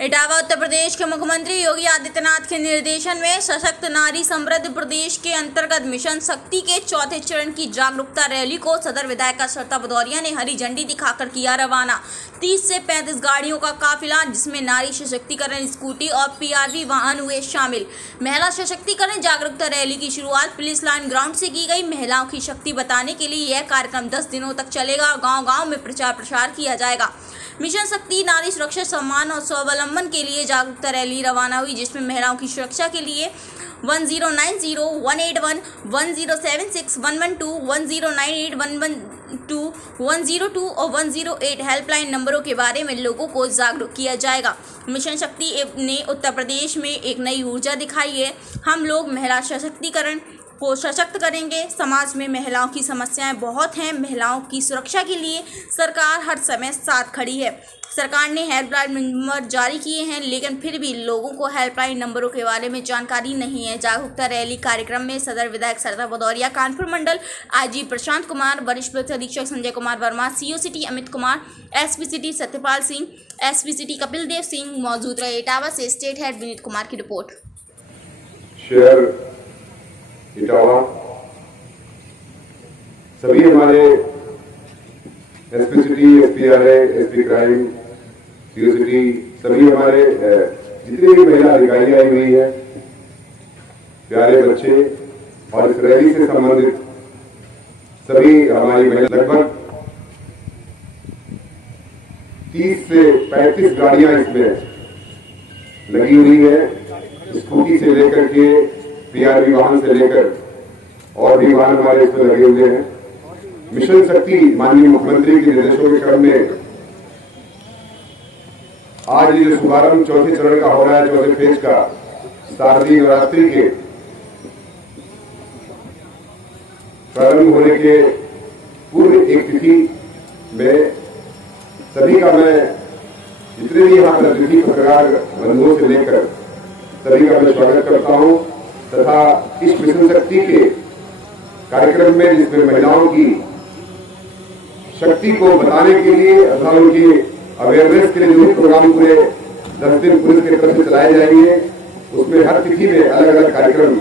इटावा उत्तर प्रदेश के मुख्यमंत्री योगी आदित्यनाथ के निर्देशन में सशक्त नारी समृद्ध प्रदेश के अंतर्गत मिशन शक्ति के चौथे चरण की जागरूकता रैली को सदर विधायक श्रद्धा भदौरिया ने हरी झंडी दिखाकर किया रवाना। 30 से 35 गाड़ियों का काफिला, जिसमें नारी सशक्तिकरण स्कूटी और पीआरवी वाहन हुए शामिल। महिला सशक्तिकरण जागरूकता रैली की शुरुआत पुलिस लाइन ग्राउंड से की गई। महिलाओं की शक्ति बताने के लिए यह कार्यक्रम 10 दिनों तक चलेगा। गाँव-गाँव में प्रचार प्रसार किया जाएगा। मिशन शक्ति नारी सुरक्षा, सम्मान और स्वावलंबन के लिए जागरूकता रैली रवाना हुई, जिसमें महिलाओं की सुरक्षा के लिए 1090 181 1076 112 1098 112 102 और 108 हेल्पलाइन नंबरों के बारे में लोगों को जागरूक किया जाएगा। मिशन शक्ति ने उत्तर प्रदेश में एक नई ऊर्जा दिखाई है। हम लोग महिला सशक्तिकरण को सशक्त करेंगे। समाज में महिलाओं की समस्याएं बहुत हैं। महिलाओं की सुरक्षा के लिए सरकार हर समय साथ खड़ी है। सरकार ने हेल्पलाइन नंबर जारी किए हैं, लेकिन फिर भी लोगों को हेल्पलाइन नंबरों के बारे में जानकारी नहीं है। जागरूकता रैली कार्यक्रम में सदर विधायक श्रद्धा भदौरिया, कानपुर मंडल आईजी प्रशांत कुमार, वरिष्ठ पुलिस अधीक्षक Sanjay Kumar Verma, CO city Amit Kumar, SP city Satyapal Singh, SP city Kapil Dev Singh मौजूद रहे। इटावा से स्टेट हेड विनीत कुमार की रिपोर्ट। इटावा सभी हमारे SP city, SPRA, SP crime, CO city, सभी हमारे जितनी भी महिला अधिकारी आई हुई है, प्यारे बच्चे और इस रैली से संबंधित सभी हमारी महिला, लगभग 30 से 35 गाड़ियां इसमें लगी हुई है। स्कूटी से लेकर के पीआरवी वाहन से लेकर और भी वाहन हमारे इसमें लगे हुए हैं। मिशन शक्ति माननीय मुख्यमंत्री के निर्देशों के क्रम में आज ये शुभारंभ चौथे चरण का हो रहा है। चौथे फेज का शारदीय नवरात्रि के प्रारंभ होने के पूर्व एक तिथि में सभी का, मैं जितने भी यहाँ पर अतिथि पत्रकार बंधुओं से लेकर सभी का मैं स्वागत करता हूँ तथा इस मिशन शक्ति के कार्यक्रम में, जिसमें महिलाओं की शक्ति को बताने के लिए अथवा उनकी अवेयरनेस के लिए जो भी प्रोग्राम पूरे 10 दिन पुलिस की तरफ से चलाए जाएंगे, उसमें हर तिथि में अलग अलग कार्यक्रम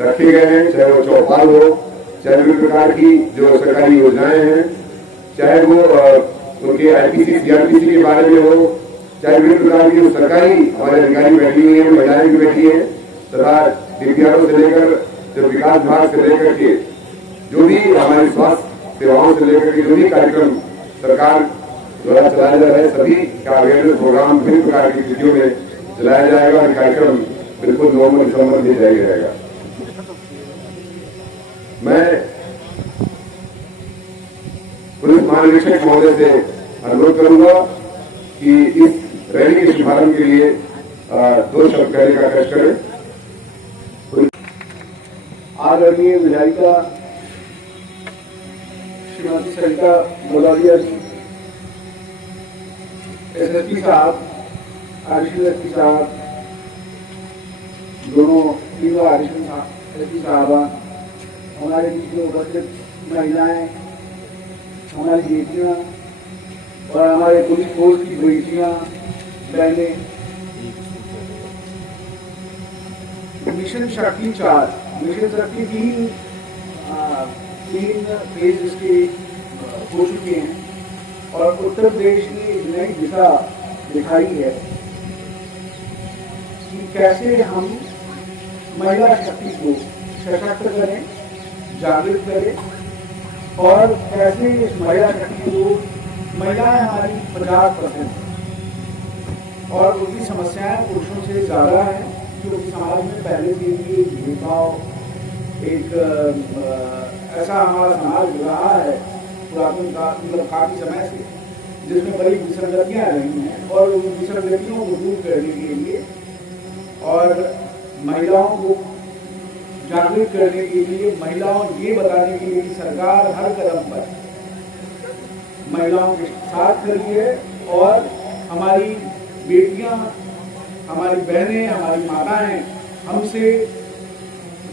रखे गए हैं। चाहे वो चौपाल हो, चाहे विभिन्न प्रकार की जो सरकारी योजनाएं हैं, चाहे वो उनके आईपीसी सीआरपीसी के बारे में हो, चाहे विभिन्न प्रकार की जो सरकारी हमारे अधिकारी बैठी हुई है, महिलाएं भी बैठी है, तथा डीपीआरओ से लेकर जो विकास विभाग से लेकर के जो भी हमारी स्वास्थ्य सेवाओं से लेकर के जो भी कार्यक्रम सरकार द्वारा चलाया जा रहा है, सभी का अवेयरनेस प्रोग्राम विभिन्न प्रकार की स्थितियों में चलाया जाएगा और कार्यक्रम बिल्कुल नवंबर दिसंबर में जारी रहेगा। मैं पुलिस महानिरीक्षक महोदय से अनुरोध करूंगा कि इस रैली के शुभारंभ के लिए 2 शब्द कहने का कष्ट करें। आदरणीय विधायिका श्रीमती सरिता भदौरिया जी, एसएसपी साहब, एडिशनल एसपी साहब, दोनों लीवा एडिशनल एसपी साहबा, हमारे बीच में उपस्थित महिलाएं, हमारी बेटियां और हमारे पुलिस फोर्स की बेटियां, बहनें, मिशन शक्ति 4 मिशन शक्ति 3 फेज इसके हो चुके हैं और उत्तर प्रदेश ने नई दिशा दिखाई है कि कैसे हम महिला शक्ति को सशक्त करें, जागृत करें और कैसे इस महिला शक्ति को, महिलाएं हमारी 50% और उनकी समस्याएं पुरुषों से ज़्यादा हैं, क्योंकि समाज में पहले से ही भेदभाव एक ऐसा हमारा समाज रहा है पुरातन काल, मतलब काफी समय से, जिसमें बड़ी विसंगतियां रही हैं और उन विसंगतियों को दूर करने के लिए और महिलाओं को जागृत करने के लिए, महिलाओं ये बताने के लिए कि सरकार हर कदम पर महिलाओं के साथ खड़ी है और हमारी बेटियां, हमारी बहनें, हमारी माताएं हमसे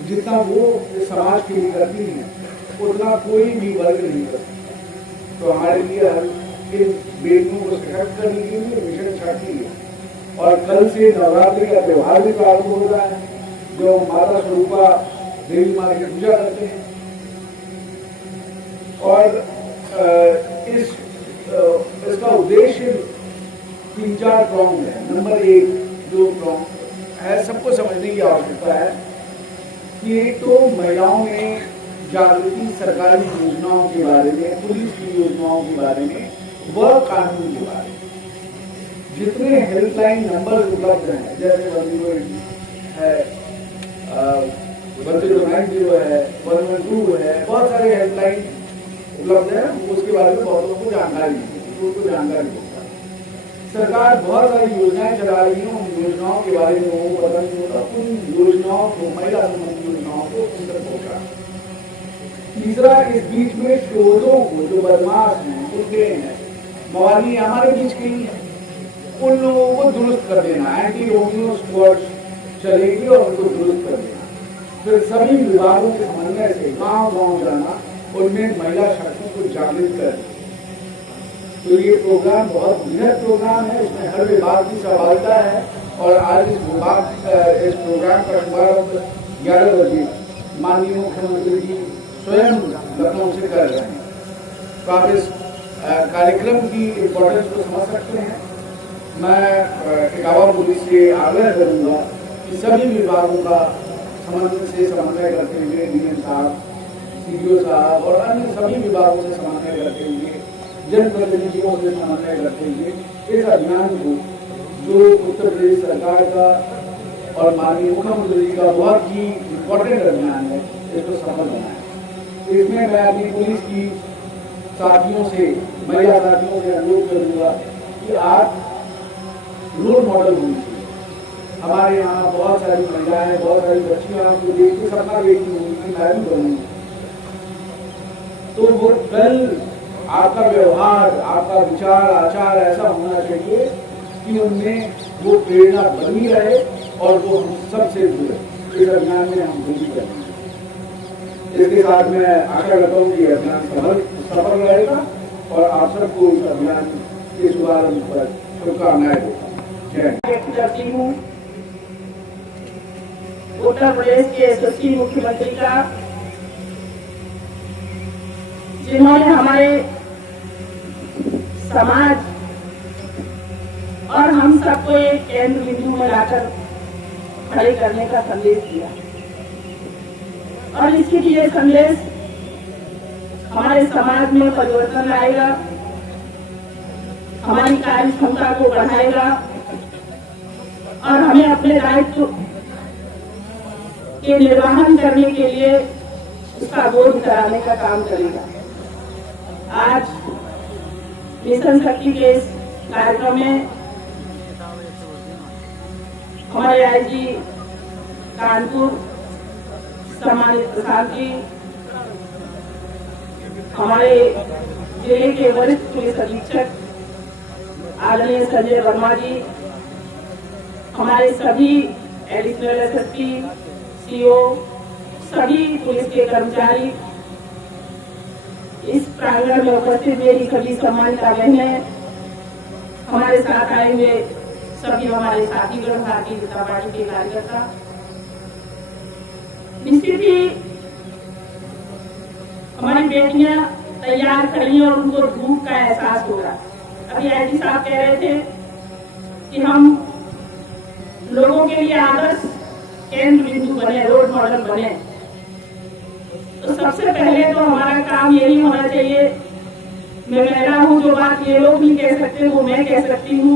जितना वो समाज के लिए करती हैं उतना कोई भी वर्ग नहीं कर सकता। तो हमारे लिए हर इन बेटियों को सशक्त करने के लिए मिशन शक्ति है और कल से नवरात्रि का त्योहार भी प्रारंभ हो रहा है, जो माता स्वरूपा देवी माँ की पूजा करते हैं। और इसका उद्देश्य 3-4 प्रॉन्ग है। नंबर 1 जो प्रॉन्ग है, सबको समझने की आवश्यकता है कि एक तो महिलाओं में जागृति, सरकारी योजनाओं के बारे में, पुलिस की योजनाओं के बारे में, व कानून के बारे में। जितने हेल्पलाइन नंबर उपलब्ध हैं, जैसे 108 है, 1090 है, 112 है, बहुत सारे हेल्पलाइन उपलब्ध है, उसके बारे में बहुत लोगों को जानकारी नहीं है। सरकार बहुत सारी योजनाएं चला रही है, उन योजनाओं के बारे में लोगों को पता नहीं होता। उन योजनाओं को, महिला संबंधी योजनाओं को उन तक पहुंचा। तीसरा, इस बीच में शोधों को, जो बदमाश हैं, कुत्ते हैं, मवाली हमारे बीच के ही हैं, उन लोगों को दुरुस्त कर देना। एंटी रोमियो स्क्वाड चलेगी और उनको दुरुस्त कर देना। फिर सभी विभागों के समन्वय से गांव-गांव जाना, उनमें महिला शक्ति को जागृत करना। तो ये प्रोग्राम बहुत बृहद प्रोग्राम है, इसमें हर विभाग की सहभागिता है। और आज इस प्रोग्राम का शुभारंभ 11 बजे माननीय मुख्यमंत्री जी स्वयं लखनऊ से कर रहे हैं। तो आप इस कार्यक्रम की इम्पोर्टेंस को समझ सकते हैं। मैं इटावा पुलिस से आग्रह करूंगा कि सभी विभागों का समन्वय करते हुए, डीएम साहब, सीडीओ साहब और अन्य सभी विभागों से समन्वय करते हुए, जनप्रतिनिधियों से समन्वय करते हुए इस अभियान को, जो उत्तर प्रदेश सरकार का और माननीय मुख्यमंत्री जी का बहुत ही इम्पोर्टेंट अभियान है, इसको सफल बनाए। इसमें मैं अपनी पुलिस की साथियों से, महिला साथियों से अनुरोध करूंगा कि आप रोल मॉडल होनी चाहिए। हमारे यहाँ बहुत सारी महिलाएं, बहुत सारी बच्चियां आपको देख के सपना देखती होंगी कि मैं भी बनूंगी। तो वो कल आपका व्यवहार, आपका विचार, आचार ऐसा होना चाहिए कि उनमें वो प्रेरणा बनी रहे और वो हम सबसे जुड़े। इस अभियान में हम जुड़ी करेंगे। इसके साथ मैं आशा करता हूँ कि अभियान सफल रहेगा और आप सबको इस अभियान के शुभारंभ पर शुभकामनाएं देता हूँ। व्यक्त करती हूँ उत्तर प्रदेश के यशस्वी मुख्यमंत्री का, जिन्होंने हमारे समाज और हम सबको एक केंद्र बिंदु में लाकर खड़े करने का संदेश दिया। और इसके लिए संदेश हमारे समाज में परिवर्तन लाएगा, हमारी कार्य क्षमता को बढ़ाएगा और हमें अपने दायित्व के निर्वहन करने के लिए उसका बोध कराने का काम करेगा। आज मिशन शक्ति के इस कार्यक्रम में हमारे आईजी कानपुर सम्मानित प्रसाद जी, हमारे जिले के वरिष्ठ पुलिस अधीक्षक आदरणीय संजय वर्मा जी, हमारे सभी एडिशनल एसएसपी, सीओ, सभी पुलिस के कर्मचारी, इस प्रांगण में उपस्थित मेरी सभी सम्मानित बहनें, हमारे साथ आए हुए सभी हमारे साथीगण, भारतीय जनता पार्टी के कार्यकर्ता, निश्चित ही हमारी बेटियां तैयार खड़ी और उनको धूप का एहसास हो रहा। अभी आईजी साहब कह रहे थे कि हम लोगों के लिए आदर्श केंद्र बिंदु बने, रोल मॉडल बने। तो सबसे पहले तो हमारा काम यही होना चाहिए, मैं महिला हूँ, जो बात ये लोग नहीं कह सकते वो मैं कह सकती हूँ,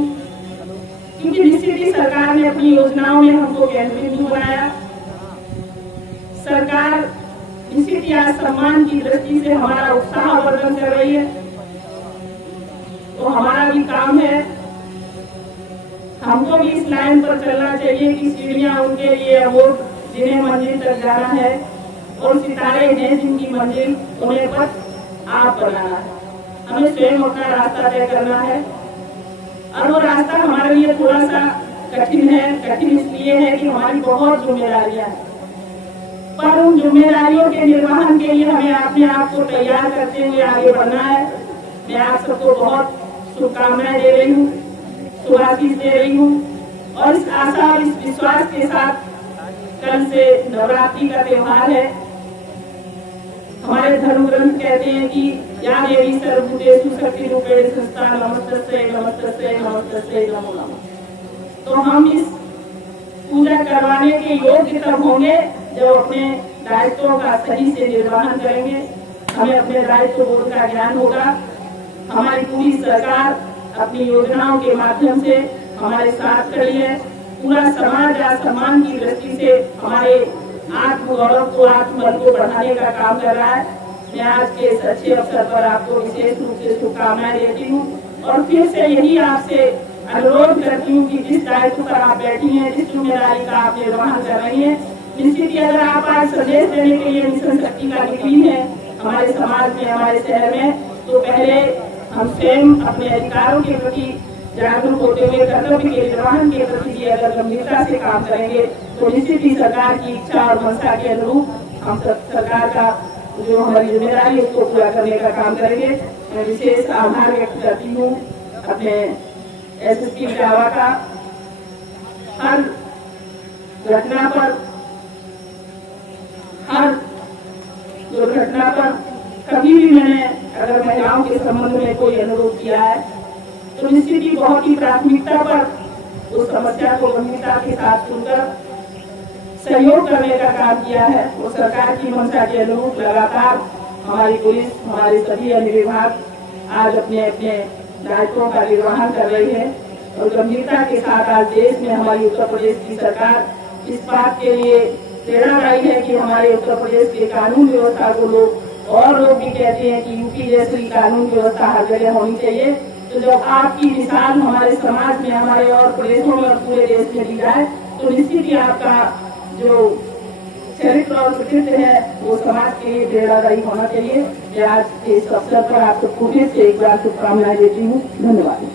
क्योंकि निश्चित ही सरकार ने अपनी योजनाओं में हमको केंद्र बिंदु बनाया। सरकार निश्चित ही आज सम्मान की दृष्टि से हमारा उत्साहवर्धन कर रही है। तो हमारा भी काम है, हमको भी इस लाइन पर चलना चाहिए कि सीढ़ियां उनके लिए अमोघ, जिन्हें मंजिल तक जाना है, और सितारे हैं जिनकी मंजिल उन्हें बस आप बनाना है। हमें स्वयं अपना रास्ता तय करना है और वो रास्ता हमारे लिए थोड़ा सा कठिन है। कठिन इसलिए है कि हमारी बहुत जिम्मेदारियां हैं, पर उन जिम्मेदारियों के निर्वहन के लिए हमें अपने आप को तैयार करते हुए आगे बढ़ना है। मैं आप सबको बहुत शुभकामनाएं दे रही हूँ, शुभाशीष दे रही हूँ और इस आशा और इस विश्वास के साथ कल से नवरात्रि का त्योहार है। हमारे धर्म ग्रंथ कहते हैं कि या देवी सर्वभूतेषु शक्ति रूपेण संस्था नमस्तस्यै नमस्तस्यै नमस्तस्यै नमो नमः। तो हम इस पूजा करवाने के योग्य तब होंगे जब अपने दायित्वों का सही से निर्वहन करेंगे, हमें अपने दायित्व बोध का ज्ञान होगा। हमारी पूरी सरकार अपनी योजनाओं के माध्यम से हमारे साथ खड़ी है। पूरा समाज आज सम्मान की दृष्टि से हमारे आत्मगौरव को आत्मबल को बढ़ाने का काम कर रहा है। मैं आज के इस अच्छे अवसर पर आपको विशेष रूप से शुभकामनाएं देती हूँ और फिर से यही आपसे अनुरोध करती हूँ कि जिस दायित्व पर आप बैठी हैं, जिस जिम्मेदारी का आप निर्वहन कर रही हैं, निश्चित ही अगर आप आज संदेश देने के लिए मिशन शक्ति का निकली है हमारे समाज में, हमारे शहर में, तो पहले हम स्वयं अपने अधिकारों के प्रति जागरूक होते हुए कर्तव्य के निर्वहन के प्रति भी अगर गंभीरता से काम करेंगे तो निश्चित ही सरकार की इच्छा और मंशा के अनुरूप हम सरकार का जो हमारी जिम्मेदारी है उसको पूरा करने का काम करेंगे। मैं विशेष आभार व्यक्त करती हूँ अपने एसएसपी इटावा का। हर घटना पर, हर दुर्घटना पर कभी भी मैंने अगर महिलाओं के संबंध में कोई अनुरोध किया है तो निश्चित ही बहुत ही प्राथमिकता पर उस समस्या को गंभीरता के साथ सुनकर सहयोग करने का काम किया है। वो सरकार की मंशा के अनुरूप लगातार हमारी पुलिस, हमारे सभी अन्य विभाग आज अपने अपने दायित्वों का निर्वहन कर रही है और गंभीरता के साथ आज देश में हमारी उत्तर प्रदेश की सरकार इस बात के लिए प्रेरणादायी है कि हमारे उत्तर प्रदेश के कानून व्यवस्था को लोग भी कहते हैं कि यूपी जैसी कानून व्यवस्था हर जगह होनी चाहिए। तो जब आपकी मिसाल हमारे समाज में, हमारे और प्रदेशों में और पूरे देश में दी जाए तो निश्चित ही आपका जो चरित्र और कृतित्व है वो समाज के लिए प्रेरणादायी होना चाहिए। मैं आज इस अवसर पर आपको फिर से एक बार शुभकामनाएं देती हूँ। धन्यवाद।